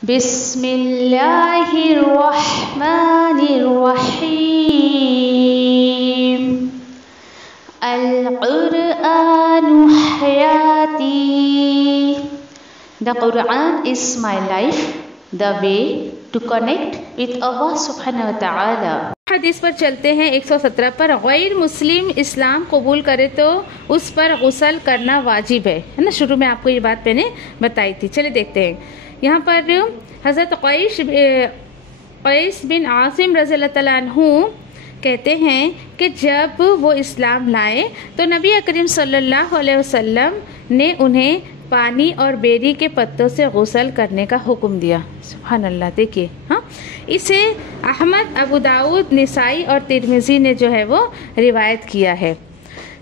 बिस्मिल्लाहिर्रहमानिर्रहीम। अल-कुरआनु हयाती। The Quran is my life, the way to connect with Allah subhanahu wa ta'ala। हदीस पर चलते हैं 117 पर। गैर मुस्लिम इस्लाम कबूल करे तो उस पर गुस्ल करना वाजिब है ना। शुरू में आपको ये बात मैंने बताई थी। चलिए देखते हैं यहाँ पर हज़रत क़ैस बिन आसिम रज़ियल्लाहु तआला अन्हु कहते हैं कि जब वो इस्लाम लाए तो नबी करीम सल्लल्लाहु अलैहि वसल्लम ने उन्हें पानी और बेरी के पत्तों से गुस्ल करने का हुक्म दिया। सुभान अल्लाह। देखिए, हाँ, इसे अहमद, अबू दाऊद, निसाई और तिरमिज़ी ने जो है वो रिवायत किया है।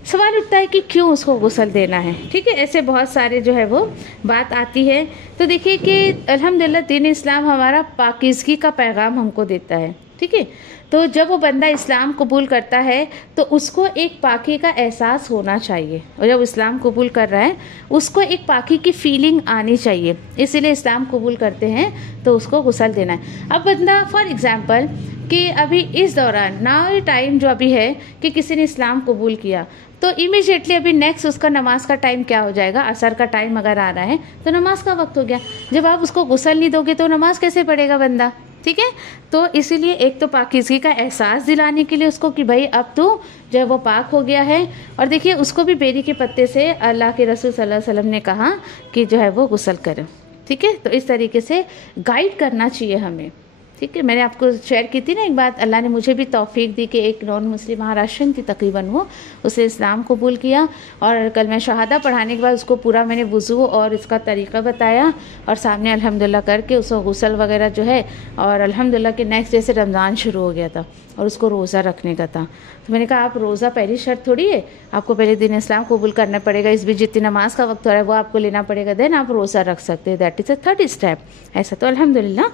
सवाल उठता है कि क्यों उसको गुस्ल देना है। ठीक है, ऐसे बहुत सारे जो है वो बात आती है। तो देखिए कि अल्हम्दुलिल्लाह दीन इस्लाम हमारा पाकीज़गी का पैगाम हमको देता है। ठीक है, तो जब वो बंदा इस्लाम कबूल करता है तो उसको एक पाकी का एहसास होना चाहिए, और जब इस्लाम कबूल कर रहा है उसको एक पाकी की फीलिंग आनी चाहिए। इसीलिए इस्लाम कबूल करते हैं तो उसको गुस्ल देना है। अब बंदा फॉर एग्ज़ाम्पल कि अभी इस दौरान नाउ टाइम जो अभी है कि किसी ने इस्लाम कबूल किया तो इमीडिएटली अभी नेक्स्ट उसका नमाज का टाइम क्या हो जाएगा, असर का टाइम अगर आ रहा है तो नमाज का वक्त हो गया। जब आप उसको गुस्ल नहीं दोगे तो नमाज कैसे पढ़ेगा बंदा। ठीक है, तो इसीलिए एक तो पाकीज़गी का एहसास दिलाने के लिए उसको कि भाई अब तो जो है वो पाक हो गया है। और देखिए उसको भी बेरी के पत्ते से अल्लाह के रसूल सल्लल्लाहु अलैहि वसल्लम ने कहा कि जो है वो गुस्ल करें। ठीक है, तो इस तरीके से गाइड करना चाहिए हमें। ठीक है, मैंने आपको शेयर की थी ना एक बात, अल्लाह ने मुझे भी तौफीक दी कि एक नॉन मुस्लिम महाराष्ट्रन थी तकरीबन, वो उसे इस्लाम कबूल किया और कल मैं शहादा पढ़ाने के बाद उसको पूरा मैंने वुज़ू और इसका तरीक़ा बताया और सामने अल्हम्दुलिल्लाह करके उसको गुस्ल वगैरह जो है, और अल्हम्दुलिल्लाह के नेक्स्ट डे से रमज़ान शुरू हो गया था और उसको रोज़ा रखने का था। तो मैंने कहा आप रोज़ा पहली शर्त थोड़ी है, आपको पहले दिन इस्लाम कबूल करना पड़ेगा, इस बीच जितनी नमाज का वक्त हो रहा है वो आपको लेना पड़ेगा, देन आप रोज़ा रख सकते हैं। That is a third step. ऐसा तो अल्हम्दुलिल्लाह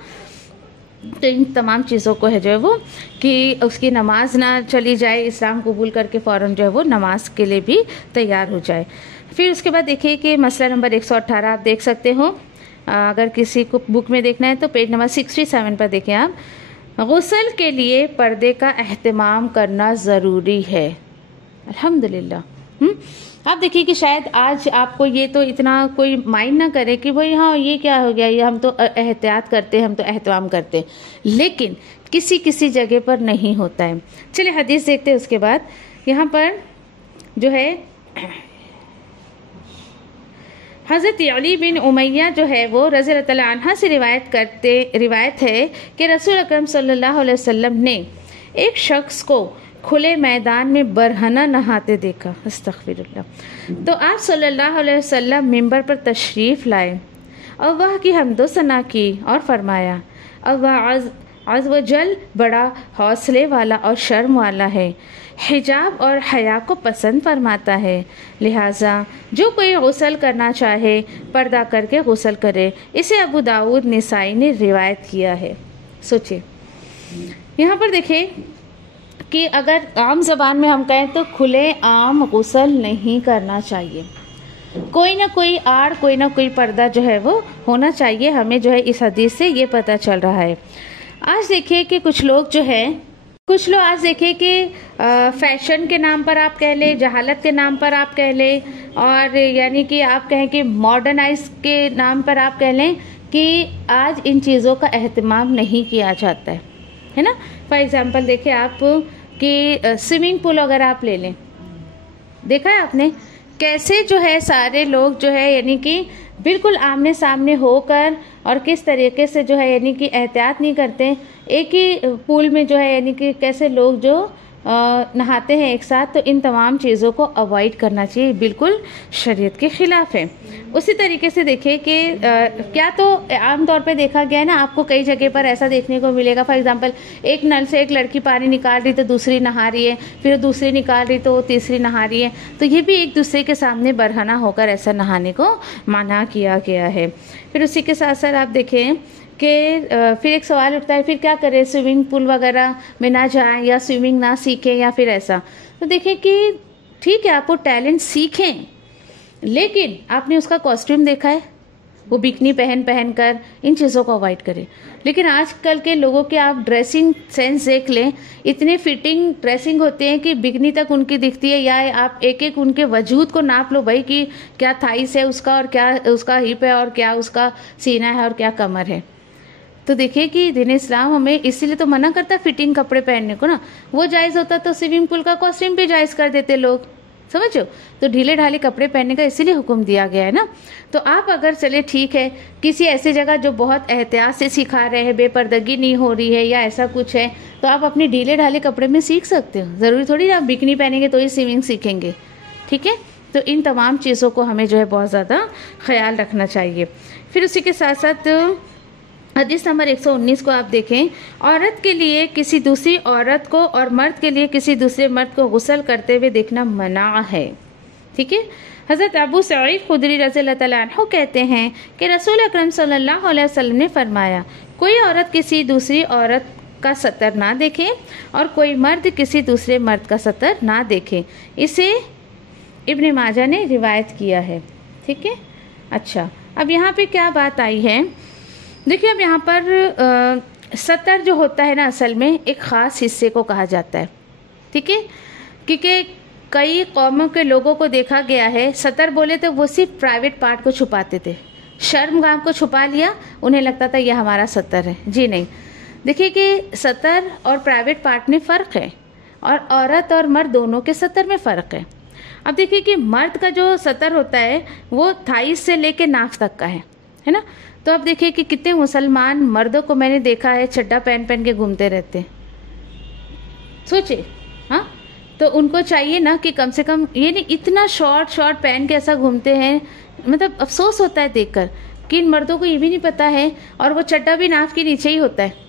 तो इन तमाम चीज़ों को है जो है वो कि उसकी नमाज ना चली जाए, इस्लाम कबूल करके फ़ौरन जो है वो नमाज के लिए भी तैयार हो जाए। फिर उसके बाद देखिए कि मसला नंबर 118 आप देख सकते हो, अगर किसी को बुक में देखना है तो पेज नंबर 67 पर देखें आप। गुस्ल के लिए पर्दे का एहतमाम करना ज़रूरी है। अल्हम्दुलिल्लाह। आप देखिए कि शायद आज आपको ये तो इतना कोई माइंड ना करे कि भाई हाँ ये क्या हो गया, ये हम तो एहतियात करते हैं, हम तो एहतमाम करते हैं, लेकिन किसी किसी जगह पर नहीं होता है। चलिए हदीस देखते हैं। उसके बाद यहाँ पर जो है हज़रत अली बिन उमैया जो है वो रज़ियल्लाहु तआला अन्हा से रिवायत है कि रसूल अकरम सल्लल्लाहु अलैहि वसल्लम ने एक शख्स को खुले मैदान में बरहना नहाते देखा। अस्तग़फिरुल्लाह। तो आप सल्लल्लाहु अलैहि वसल्लम मिंबर पर तशरीफ़ लाए, अल्लाह की हम्दो सना की और फरमाया, अल्लाह अज़ व जल बड़ा हौसले वाला और शर्म वाला है, हिजाब और हया को पसंद फरमाता है, लिहाजा जो कोई गुस्ल करना चाहे पर्दा करके गुस्ल करे। इसे अबू दाऊद निसाई ने रिवायत किया है। सोचिए यहाँ पर देखिए कि अगर आम ज़बान में हम कहें तो खुले आम गुस्ल नहीं करना चाहिए, कोई ना कोई आड़, कोई ना कोई पर्दा जो है वो होना चाहिए। हमें जो है इस हदीस से ये पता चल रहा है। आज देखिए कि कुछ लोग आज देखिए कि फैशन के नाम पर आप कह लें, जहालत के नाम पर आप कह लें, और यानी कि आप कहें कि मॉडर्नाइज के नाम पर आप कह लें कि आज इन चीज़ों का एहतमाम नहीं किया जाता है ना। फॉर एग्ज़ाम्पल देखिए आप कि स्विमिंग पूल अगर आप ले लें, देखा है आपने कैसे जो है सारे लोग जो है यानी कि बिल्कुल आमने सामने होकर और किस तरीके से जो है यानी कि एहतियात नहीं करते, एक ही पूल में जो है यानी कि कैसे लोग जो नहाते हैं एक साथ। तो इन तमाम चीज़ों को अवॉइड करना चाहिए, बिल्कुल शरीयत के ख़िलाफ़ है। उसी तरीके से देखिए कि क्या तो आम तौर पे देखा गया है ना, आपको कई जगह पर ऐसा देखने को मिलेगा। फॉर एग्जांपल एक नल से एक लड़की पानी निकाल रही तो दूसरी नहा रही है, फिर दूसरी निकाल रही तो तीसरी नहा रही है। तो ये भी एक दूसरे के सामने बरहना होकर ऐसा नहाने को मना किया गया है। फिर उसी के साथ साथ आप देखें कि फिर एक सवाल उठता है फिर क्या करें, स्विमिंग पूल वगैरह में ना जाएं या स्विमिंग ना सीखें या फिर ऐसा। तो देखें कि ठीक है आप वो टैलेंट सीखें, लेकिन आपने उसका कॉस्ट्यूम देखा है, वो बिकनी पहन कर इन चीज़ों को अवॉइड करें। लेकिन आजकल के लोगों के आप ड्रेसिंग सेंस देख लें, इतने फिटिंग ड्रेसिंग होते हैं कि बिकनी तक उनकी दिखती है, या आप एक एक उनके वजूद को नाप लो भाई कि क्या थाइस है उसका और क्या उसका हिप है और क्या उसका सीना है और क्या कमर है। तो देखिए कि दीन इस्लाम हमें इसीलिए तो मना करता है फिटिंग कपड़े पहनने को ना। वो जायज़ होता तो स्विमिंग पूल का कॉस्ट्यूम भी जायज़ कर देते लोग, समझो। तो ढीले ढाले कपड़े पहनने का इसीलिए हुक्म दिया गया है ना। तो आप अगर चले ठीक है किसी ऐसी जगह जो बहुत एहतियात से सिखा रहे हैं, बेपर्दगी नहीं हो रही है या ऐसा कुछ है, तो आप अपने ढीले ढाले कपड़े में सीख सकते हो। ज़रूरी थोड़ी ना आप बिकनी पहनेंगे तो ही स्विमिंग सीखेंगे, ठीक है। तो इन तमाम चीज़ों को हमें जो है बहुत ज़्यादा ख्याल रखना चाहिए। फिर उसी के साथ साथ हदीस नंबर 119 को आप देखें, औरत के लिए किसी दूसरी औरत को और मर्द के लिए किसी दूसरे मर्द को गुस्ल करते हुए देखना मना है, ठीक है। हज़रत अबू सईद खुदरी रज़ियल्लाहु तआला अन्हु कहते हैं कि रसूल अकरम सल्लल्लाहु अलैहि वसल्लम ने फरमाया, कोई औरत किसी दूसरी औरत का सतर ना देखे और कोई मर्द किसी दूसरे मर्द का सतर ना देखे। इसे इब्न माजा ने रिवायत किया है, ठीक है। अच्छा, अब यहाँ पे क्या बात आई है, देखिए अब यहाँ पर सतर जो होता है ना असल में एक ख़ास हिस्से को कहा जाता है, ठीक है। क्योंकि कई कौमों के लोगों को देखा गया है सतर बोले तो वो सिर्फ प्राइवेट पार्ट को छुपाते थे, शर्मगाह को छुपा लिया, उन्हें लगता था यह हमारा सतर है। जी नहीं, देखिए कि सतर और प्राइवेट पार्ट में फ़र्क है और औरत और मर्द दोनों के सतर में फ़र्क है। अब देखिए कि मर्द का जो सतर होता है वो थाइस से लेके नाक तक का है ना। तो अब देखिए कि कितने मुसलमान मर्दों को मैंने देखा है चड्डा पहन पहन के घूमते रहते हैं, सोचिए। हाँ, तो उनको चाहिए ना कि कम से कम ये नहीं इतना शॉर्ट पहन के ऐसा घूमते हैं, मतलब अफसोस होता है देखकर कि इन मर्दों को ये भी नहीं पता है, और वो चड्डा भी नाक के नीचे ही होता है,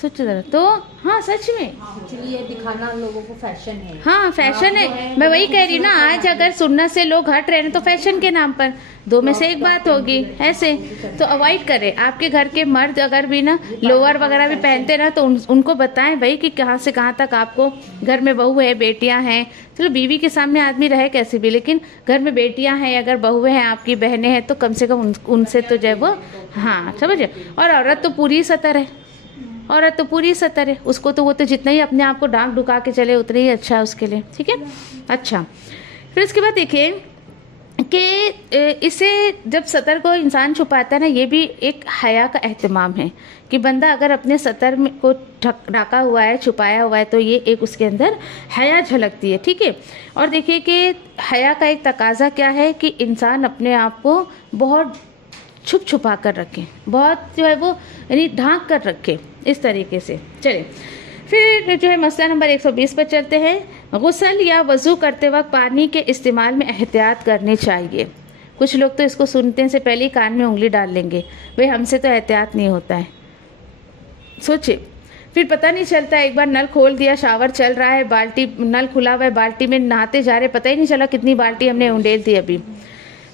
सोचो जरा। तो हाँ सच में एक्चुअली ये दिखाना लोगों को फैशन है। हाँ फैशन है, मैं वही कह रही हूँ ना, आज अगर सुन्नत से लोग हट रहे हैं तो फैशन के नाम पर दो में से एक बात होगी ऐसे। तो अवॉइड करें। आपके घर के मर्द अगर भी ना लोअर वगैरह भी पहनते ना तो उनको बताएं भाई कि कहाँ से कहाँ तक आपको घर में बहू है, बेटियां हैं। चलो बीवी के सामने आदमी रहे कैसे भी, लेकिन घर में बेटियां हैं, अगर बहुएं हैं, आपकी बहनें हैं, तो कम से कम उनसे तो जो है वो हाँ समझे। और औरत तो पूरी सतर है, औरत तो पूरी सतर है, उसको तो वो तो जितना ही अपने आप को डांक डुका के चले उतना ही अच्छा है उसके लिए, ठीक है। अच्छा, फिर उसके बाद देखिए कि इसे जब सतर को इंसान छुपाता है ना, ये भी एक हया का एहतमाम है कि बंदा अगर अपने सतर में को ढका हुआ है, छुपाया हुआ है, तो ये एक उसके अंदर हया झलकती है, ठीक है। और देखिए कि हया का एक तकाजा क्या है कि इंसान अपने आप को बहुत छुपा कर रखें, बहुत जो है वो यानी ढांक कर रखें, इस तरीके से। चले फिर जो है मसला नंबर 120 पर चलते हैं। गुस्ल या वज़ू करते वक्त पानी के इस्तेमाल में एहतियात करनी चाहिए। कुछ लोग तो इसको सुनते से पहले ही कान में उंगली डाल लेंगे, भाई हमसे तो एहतियात नहीं होता है। सोचिए, फिर पता नहीं चलता, एक बार नल खोल दिया, शावर चल रहा है, बाल्टी नल खुला हुआ है, बाल्टी में नहाते जा रहे, पता ही नहीं चला कितनी बाल्टी हमने उंडेल दी अभी।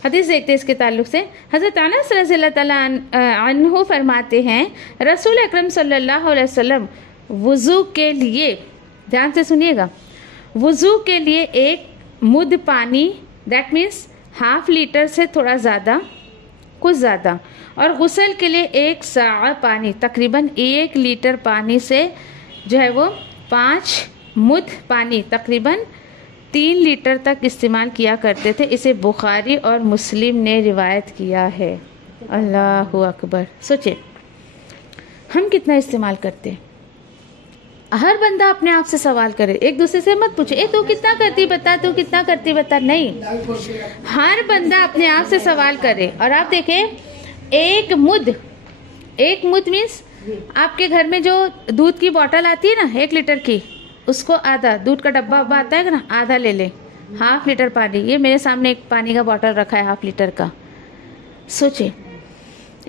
हदीस देखते हैं इसके ताल्लुक से। हज़रत अनस रज़ियल्लाहु तआला अन्हु फरमाते हैं, रसूल अकरम सल्लल्लाहु अलैहि वसल्लम वुज़ू के लिए, ध्यान से सुनिएगा, वुज़ू के लिए एक मुद पानी, दैट मीन्स ½ लीटर से थोड़ा ज़्यादा, कुछ ज़्यादा, और गुस्ल के लिए 1 सा पानी, तकरीबन 1 लीटर पानी से जो है वो 5 मुद पानी, तकरीबन 3 लीटर तक इस्तेमाल किया करते थे। इसे बुखारी और मुस्लिम ने रिवायत किया है। अल्लाहु अकबर। सोचिए हम कितना इस्तेमाल करते हैं। हर बंदा अपने आप से सवाल करे, एक दूसरे से मत पूछे ए तू कितना करती बता, तू कितना करती बता, नहीं, हर बंदा अपने आप से सवाल करे। और आप देखें एक मुद मीन्स आपके घर में जो दूध की बोतल आती है ना 1 लीटर की, उसको आधा, दूध का डब्बा वब्बा आता है ना, आधा ले ले, ½ लीटर पानी। ये मेरे सामने एक पानी का बोतल रखा है ½ लीटर का। सोचे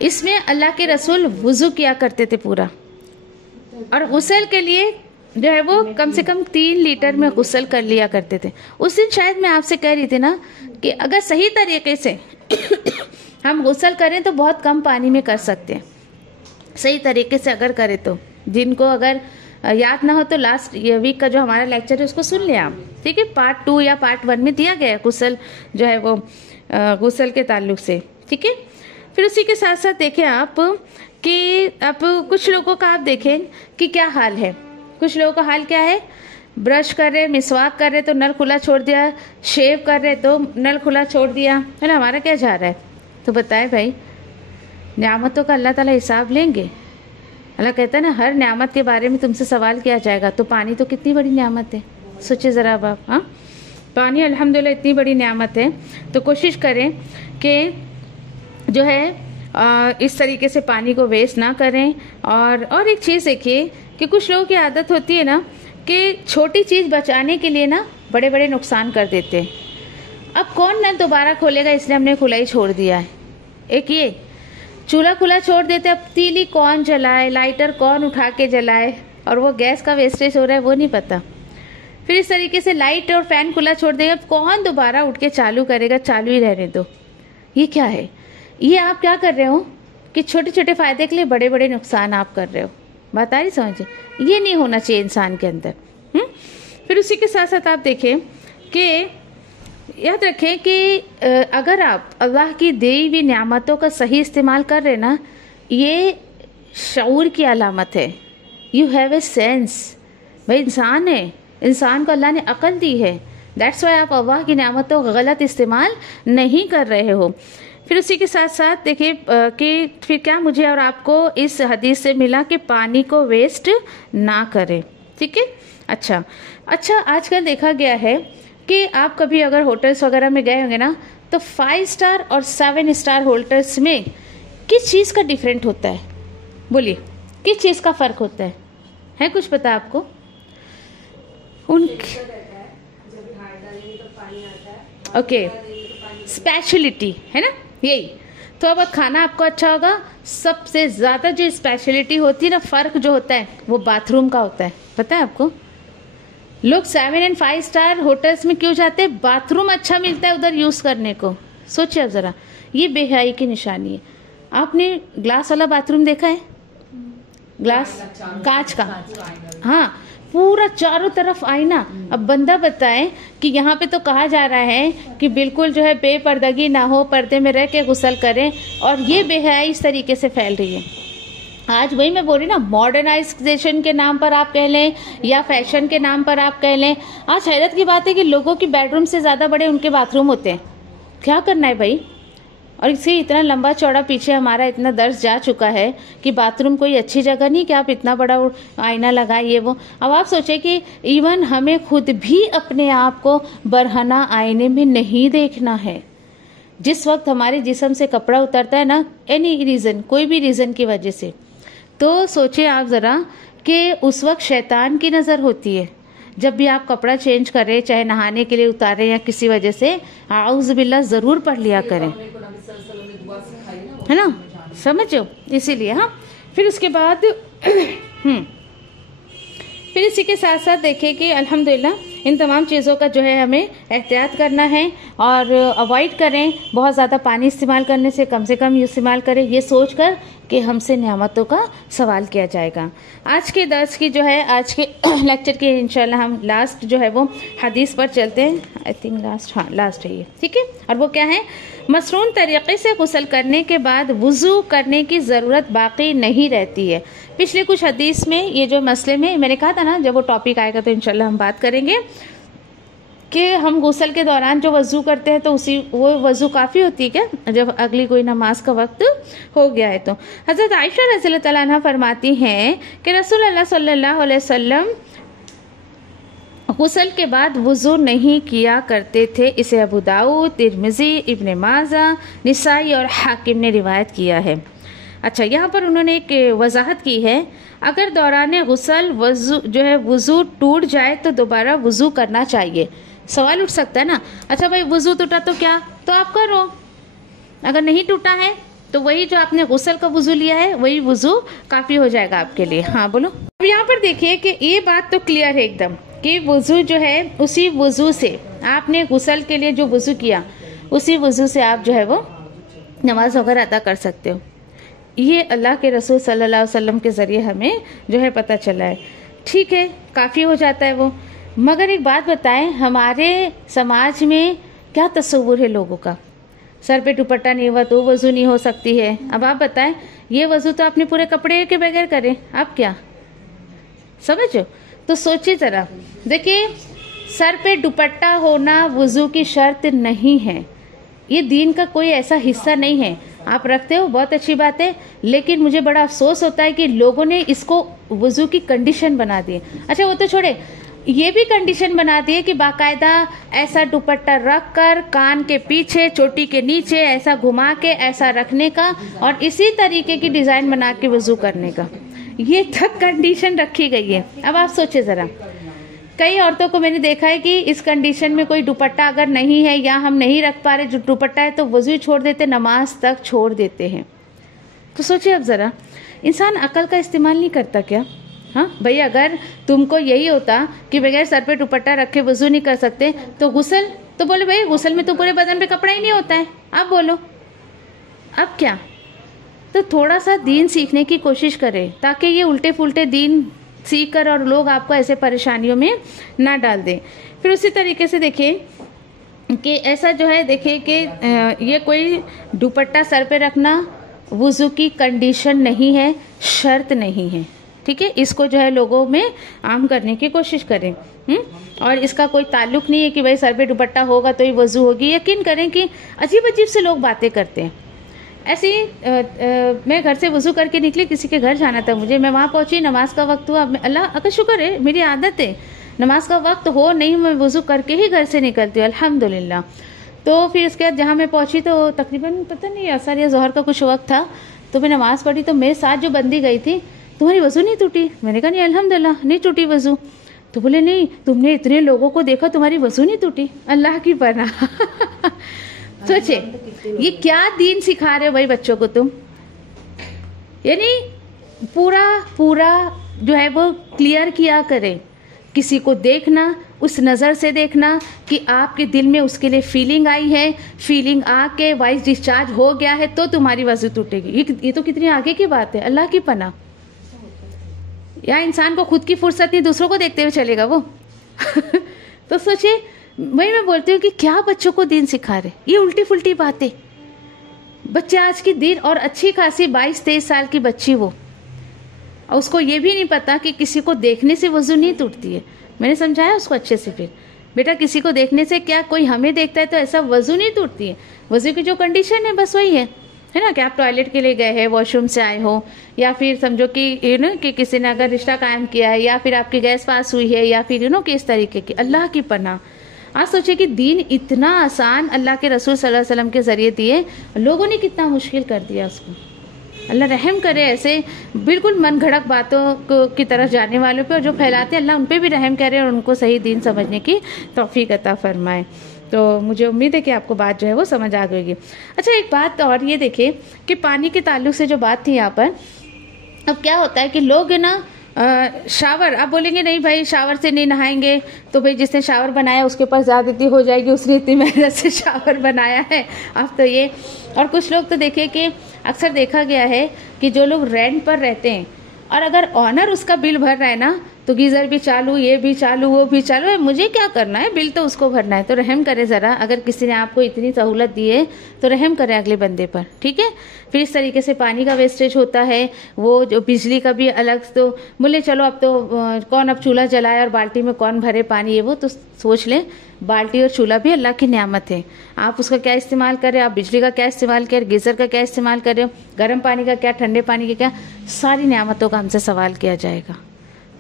इसमें अल्लाह के रसूल वुज़ू किया करते थे पूरा, और गुस्ल के लिए जो है वो कम से कम 3 लीटर में गुस्ल कर लिया करते थे। उस दिन शायद मैं आपसे कह रही थी ना कि अगर सही तरीके से हम गुस्ल करें तो बहुत कम पानी में कर सकते हैं, सही तरीके से अगर करें तो। जिनको अगर याद ना हो तो लास्ट वीक का जो हमारा लेक्चर है उसको सुन लें आप, ठीक है। पार्ट 2 या पार्ट 1 में दिया गया है गुस्ल जो है वो गुस्ल के ताल्लुक से, ठीक है। फिर उसी के साथ साथ देखें आप कि अब कुछ लोगों का आप देखें कि क्या हाल है। कुछ लोगों का हाल क्या है, ब्रश कर रहे, मिसवाक कर रहे तो नल खुला छोड़ दिया, शेव कर रहे तो नल खुला छोड़ दिया, है ना। हमारा क्या जा रहा है? तो बताए भाई, न्यामतों का अल्लाह ताला हिसाब लेंगे। अल्लाह कहता है ना, हर न्यामत के बारे में तुमसे सवाल किया जाएगा। तो पानी तो कितनी बड़ी न्यामत है, सोचिए ज़रा अब आप। हाँ, पानी अल्हम्दुलिल्लाह इतनी बड़ी न्यामत है। तो कोशिश करें कि जो है इस तरीके से पानी को वेस्ट ना करें। और एक चीज़ देखिए कि कुछ लोगों की आदत होती है ना कि छोटी चीज़ बचाने के लिए ना बड़े बड़े नुकसान कर देते हैं। अब कौन नल दोबारा खोलेगा, इसलिए हमने खुला ही छोड़ दिया है। एक ये चूल्हा खुला छोड़ देते, अब तीली कौन जलाए, लाइटर कौन उठा के जलाए, और वो गैस का वेस्टेज हो रहा है वो नहीं पता। फिर इस तरीके से लाइट और फैन खुला छोड़ देगा, अब कौन दोबारा उठ के चालू करेगा, चालू ही रहने दो। ये क्या है? ये आप क्या कर रहे हो कि छोटे छोटे फ़ायदे के लिए बड़े बड़े नुकसान आप कर रहे हो। बात आ रही समझे? ये नहीं होना चाहिए इंसान के अंदर। फिर उसी के साथ साथ आप देखें कि याद रखें कि अगर आप अल्लाह की दी हुई नियामतों का सही इस्तेमाल कर रहे ना, ये शऊर की अलामत है। You have a sense. भाई इंसान है, इंसान को अल्लाह ने अक्ल दी है। दैट्स वाई आप अल्लाह की नियामतों का गलत इस्तेमाल नहीं कर रहे हो। फिर उसी के साथ साथ देखिए कि फिर क्या मुझे और आपको इस हदीस से मिला कि पानी को वेस्ट ना करें। ठीक है। अच्छा, आजकल देखा गया है कि आप कभी अगर होटल्स वगैरह में गए होंगे ना, तो 5 स्टार और 7 स्टार होटल्स में किस चीज़ का डिफरेंट होता है? बोलिए, किस चीज़ का फ़र्क होता है कुछ पता आपको? ओके, स्पेशलिटी है ना, यही। तो अब खाना आपको अच्छा होगा। सबसे ज़्यादा जो स्पेशलिटी होती है ना, फ़र्क जो होता है वो बाथरूम का होता है। पता है आपको? लोग 7 और 5 स्टार होटल्स में क्यों जाते हैं? बाथरूम अच्छा मिलता है उधर यूज़ करने को। सोचिए अब ज़रा, ये बेहयाई की निशानी है। आपने ग्लास वाला बाथरूम देखा है? ग्लास, कांच का, हाँ, पूरा चारों तरफ आईना। अब बंदा बताए कि यहाँ पे तो कहा जा रहा है कि बिल्कुल जो है बेपर्दगी ना हो, पर्दे में रह के गुस्ल करें, और ये बेहयाई इस तरीके से फैल रही है। आज वही मैं बोल रही ना, मॉडर्नाइजेशन के नाम पर आप कह लें या फैशन के नाम पर आप कह लें। आज हैरत की बात है कि लोगों की बेडरूम से ज़्यादा बड़े उनके बाथरूम होते हैं। क्या करना है भाई? और इसे इतना लंबा चौड़ा पीछे हमारा इतना दर्ज जा चुका है कि बाथरूम कोई अच्छी जगह नहीं कि आप इतना बड़ा आईना लगाइए वो। अब आप सोचें कि इवन हमें खुद भी अपने आप को बरहना आईने में नहीं देखना है। जिस वक्त हमारे जिस्म से कपड़ा उतरता है ना, एनी रीज़न, कोई भी रीज़न की वजह से, तो सोचिए आप ज़रा कि उस वक्त शैतान की नज़र होती है। जब भी आप कपड़ा चेंज करें, चाहे नहाने के लिए उतारें या किसी वजह से, आउज़ बिल्लाह ज़रूर पढ़ लिया करें, है ना, समझो। इसीलिए हाँ। फिर उसके बाद फिर इसी के साथ साथ देखें कि अल्हम्दुलिल्लाह इन तमाम चीज़ों का जो है हमें एहतियात करना है और अवॉइड करें। बहुत ज़्यादा पानी इस्तेमाल करने से कम इस्तेमाल करें, ये सोच कर कि हमसे नियामतों का सवाल किया जाएगा। आज के दर्स की जो है, आज के लेक्चर की इंशाल्लाह हम लास्ट जो है वो हदीस पर चलते हैं। आई थिंक लास्ट है ये, ठीक है। और वो क्या है? मसनून तरीक़े से गुस्ल करने के बाद वुज़ू करने की ज़रूरत बाकी नहीं रहती है। पिछले कुछ हदीस में ये जो मसले में मैंने कहा था ना, जब वो टॉपिक आएगा तो इंशाल्लाह हम बात करेंगे कि हम गुस्ल के दौरान जो वज़ू करते हैं तो वो वज़ू काफ़ी होती है क्या, जब अगली कोई नमाज का वक्त हो गया है। तो हज़रत आयशा रज़ियल्लाहु तआला अन्हा फरमाती हैं कि रसूल अल्लाह सल्लल्लाहु अलैहि वसल्लम गुस्ल के बाद वज़ू नहीं किया करते थे। इसे अबू दाऊद, तिरमिज़ी, इब्न माजा, निसाई और हाकिम ने रिवायत किया है। अच्छा, यहाँ पर उन्होंने एक वजाहत की है, अगर दौरान गुस्ल वज़ू टूट जाए तो दोबारा वज़ू करना चाहिए। सवाल उठ सकता है ना, अच्छा भाई वज़ू टूटा तो क्या, तो आप करो, अगर नहीं टूटा है तो वही जो आपने गुस्ल का वज़ू लिया है वही वज़ू काफ़ी हो जाएगा आपके लिए। हाँ बोलो। अब यहाँ पर देखिए कि ये बात तो क्लियर है एकदम कि वज़ू जो है, उसी वज़ू से आपने गुस्ल के लिए जो वज़ू किया, उसी वज़ू से आप जो है वो नमाज वगैरह अदा कर सकते हो। ये अल्लाह के रसूल सल्लल्लाहु अलैहि वसल्लम के ज़रिए हमें जो है पता चला है। ठीक है, काफ़ी हो जाता है वो। मगर एक बात बताएं, हमारे समाज में क्या तस्वुर है लोगों का? सर पे दुपट्टा नहीं हुआ तो वज़ू नहीं हो सकती है। अब आप बताएं, ये वज़ू तो आपने पूरे कपड़े के बगैर करें, आप क्या समझो? तो सोचिए ज़रा, देखिए सर पे दुपट्टा होना वज़ू की शर्त नहीं है, ये दीन का कोई ऐसा हिस्सा नहीं है। आप रखते हो बहुत अच्छी बात है, लेकिन मुझे बड़ा अफसोस होता है कि लोगों ने इसको वज़ू की कंडीशन बना दी है। अच्छा वो तो छोड़े, ये भी कंडीशन बना दी है कि बाकायदा ऐसा दुपट्टा रख कर कान के पीछे चोटी के नीचे ऐसा घुमा के ऐसा रखने का और इसी तरीके की डिज़ाइन बना के वज़ू करने का, ये तक कंडीशन रखी गई है। अब आप सोचिए ज़रा, कई औरतों को मैंने देखा है कि इस कंडीशन में कोई दुपट्टा अगर नहीं है या हम नहीं रख पा रहे जो दुपट्टा है तो वज़ू छोड़ देते, नमाज तक छोड़ देते हैं। तो सोचिए अब ज़रा, इंसान अकल का इस्तेमाल नहीं करता क्या? हाँ भाई, अगर तुमको यही होता कि बगैर सर पे दुपट्टा रखे वज़ू नहीं कर सकते तो गुस्ल, तो बोले भाई गुस्ल में तो पूरे बदन पे कपड़ा ही नहीं होता है, आप बोलो अब क्या? तो थोड़ा सा दीन सीखने की कोशिश करें ताकि ये उल्टे फुल्टे दीन सीख कर और लोग आपको ऐसे परेशानियों में ना डाल दें। फिर उसी तरीके से देखिए कि ऐसा जो है, देखिए कि ये कोई दुपट्टा सर पे रखना वुज़ू की कंडीशन नहीं है, शर्त नहीं है, ठीक है? इसको जो है लोगों में आम करने की कोशिश करें। और इसका कोई ताल्लुक नहीं है कि भाई सर पे दुपट्टा होगा तो ही वज़ू होगी। यकीन करें कि अजीब अजीब से लोग बातें करते हैं। ऐसे ही मैं घर से वज़ू करके निकली, किसी के घर जाना था मुझे, मैं वहाँ पहुँची, नमाज का वक्त हुआ, अल्लाह का शुक्र है, मेरी आदत है नमाज का वक्त हो नहीं मैं वज़ू करके ही घर से निकलती हूँ अल्हम्दुलिल्लाह। तो फिर इसके बाद जहाँ मैं पहुँची तो तकरीबन पता नहीं असर या ज़ोहर का कुछ वक्त था, तो मैं नमाज़ पढ़ी तो मेरे साथ जो बंदी गई थी, तुम्हारी वज़ू नहीं टूटी? मैंने कहा नहीं अल्हम्दुलिल्लाह नहीं टूटी वज़ू। तो बोले नहीं, तुमने इतने लोगों को देखा तुम्हारी वज़ू नहीं टूटी? अल्लाह की पनाह। सोचे ये क्या दीन सिखा रहे हो भाई बच्चों को तुम? यानी पूरा जो है वो क्लियर किया करें, किसी को देखना उस नज़र से देखना कि आपके दिल में उसके लिए फीलिंग आई है, फीलिंग आके वाइस डिस्चार्ज हो गया है तो तुम्हारी वज़ू टूटेगी। ये तो कितनी आगे की बात है, अल्लाह की पनाह। या इंसान को खुद की फुर्सत नहीं, दूसरों को देखते हुए चलेगा वो। तो सोचिए, वही मैं बोलती हूँ कि क्या बच्चों को दीन सिखा रहे, ये उल्टी फुल्टी बातें। बच्चे आज की दीन, और अच्छी खासी 22-23 साल की बच्ची वो, और उसको ये भी नहीं पता कि किसी को देखने से वज़ू नहीं टूटती है। मैंने समझाया उसको अच्छे से, फिर बेटा किसी को देखने से क्या, कोई हमें देखता है तो ऐसा वज़ू नहीं टूटती है। वज़ू की जो कंडीशन है बस वही है ना, कि आप टॉयलेट के लिए गए हैं, वॉशरूम से आए हो, या फिर समझो कि कि किसी ने अगर रिश्ता कायम किया है, या फिर आपकी गैस पास हुई है, या फिर कि इस तरीके की। अल्लाह की पनाह, आज सोचिए कि दीन इतना आसान अल्लाह के रसूल सल्लल्लाहु अलैहि वसल्लम के ज़रिए दिए, लोगों ने कितना मुश्किल कर दिया उसको। अल्लाह रहम करे ऐसे बिल्कुल मन घड़क बातों की तरफ जाने वालों पे, और जो फैलाते हैं अल्लाह उन पे भी रहम करे और उनको सही दीन समझने की तौफीक अता फरमाए। तो मुझे उम्मीद है कि आपको बात जो है वो समझ आ गई। अच्छा एक बात और ये देखिए कि पानी के ताल्लुक से जो बात थी यहाँ पर, अब क्या होता है कि लोग ना शावर, आप बोलेंगे नहीं भाई शावर से नहीं नहाएंगे तो भाई जिसने शावर बनाया उसके पास ज़्यादती हो जाएगी, उसने इतनी मेहनत से शावर बनाया है। अब तो ये, और कुछ लोग तो देखिए कि अक्सर देखा गया है कि जो लोग रेंट पर रहते हैं और अगर ऑनर उसका बिल भर रहा है ना, तो गीज़र भी चालू, ये भी चालू, वो भी चालू है, मुझे क्या करना है, बिल तो उसको भरना है। तो रहम करे ज़रा, अगर किसी ने आपको इतनी सहूलत दी है तो रहम करे अगले बंदे पर, ठीक है। फिर इस तरीके से पानी का वेस्टेज होता है, वो जो बिजली का भी अलग। तो बोले चलो अब तो कौन अब चूल्हा जलाए और बाल्टी में कौन भरे पानी, है वो तो सोच लें, बाल्टी और चूल्हा भी अल्लाह की नेमत है। आप उसका क्या इस्तेमाल करें, आप बिजली का क्या इस्तेमाल करें, गीज़र का क्या इस्तेमाल करें, गर्म पानी का क्या, ठंडे पानी का क्या, सारी नेमतों का हमसे सवाल किया जाएगा।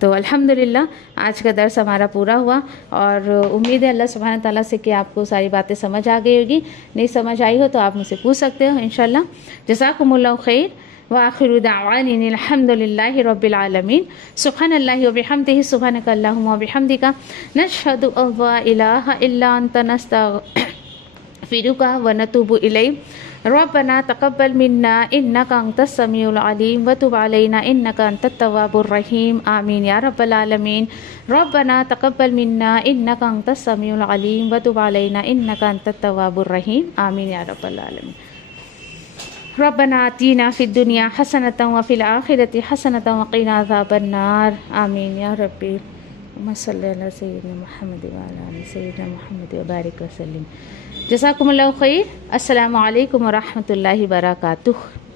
तो अल्हम्दुलिल्लाह आज का दर्स हमारा पूरा हुआ, और उम्मीद है अल्लाह सुब्हानहू तआला से कि आपको सारी बातें समझ आ गई होगी। नहीं समझ आई हो तो आप मुझसे पूछ सकते हो इंशाल्लाह। जज़ाकुमुल्लाहु खैर व आखिरु दाअवाना अल्हम्दुलिल्लाहि रब्बिल आलमीन। सुब्हानल्लाहि व बिहम्दिही सुब्हानका अल्लाहुम्मा व बिहम्दिका नशहदु अल्ला इलाहा इल्ला अंता नस्तगफिरुका व नतूबु इलैक। रब्बना तक़ब्बल मिन्ना इन्नका अंतस समीउल अलीम व तुब अलैना इन्नका अंतत तव्वाबुर रहीम। आमीन या रब्बल आलमीन। रब्बना तक़ब्बल मिन्ना इन्नका अंतस समीउल अलीम व तुब अलैना इन्नका अंतत तव्वाबुर रहीम। आमीन या रब्बल आलमीन। रब्बना आतीना फिद दुनिया हसनतन व फिल आखिरति हसनतन व क़िना अज़ाबन्नार। आमीन या रब्बी। अल्लाहुम्मा सल्लि अला सय्यिदिना मुहम्मद व अला आलि सय्यिदिना मुहम्मद व बारिक व सल्लिम। जज़ाकुमुल्लाहु खैर। अस्सलामु अलैकुम व रहमतुल्लाहि व बरकातुहू।